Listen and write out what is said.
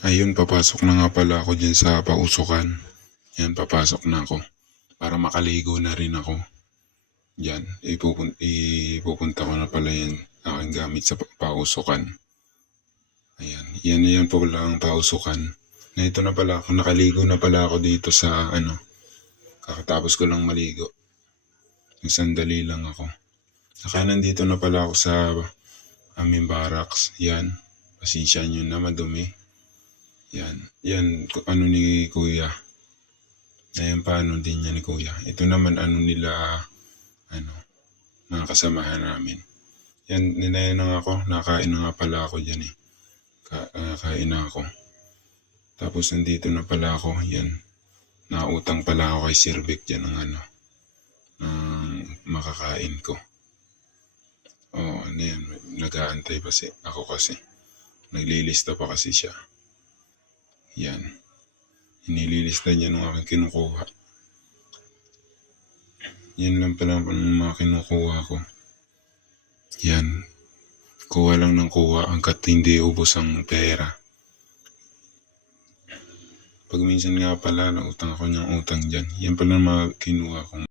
Ayun, papasok na nga pala ako dyan sa pausukan. Yan, papasok na ako. Para makaligo na rin ako. Yan, ipupunta ko na pala yan aking gamit sa pausukan. Ayan, yan pala ang pausukan. Na ito na pala ako, nakaligo na pala ako dito sa kakatapos ko lang maligo. Yung sandali lang ako. Saka nandito na pala ako sa aming barracks. Yan, pasensya nyo na madumi. Yan, ano ni Kuya. Ayan paano din niya ni Kuya. Ito naman nila, mga kasamahan namin. Yan, ninayan na ako. Nakain na nga pala ako dyan eh. Kain na ako. Tapos nandito na pala ako. Yan, nautang pala ako kay Sir Vic dyan ng makakain ko. Yan, nag-aantay pa ako kasi. Naglilista pa kasi siya. Yan. Inililista niya nung aking kinukuha. Yan lang pala ng mga kinukuha ko. Yan. Kuha lang ng kuha hanggat hindi ubos ang pera. Pag minsan nga pala, nautang ako niyang utang dyan. Yan pala mga kinuha ko.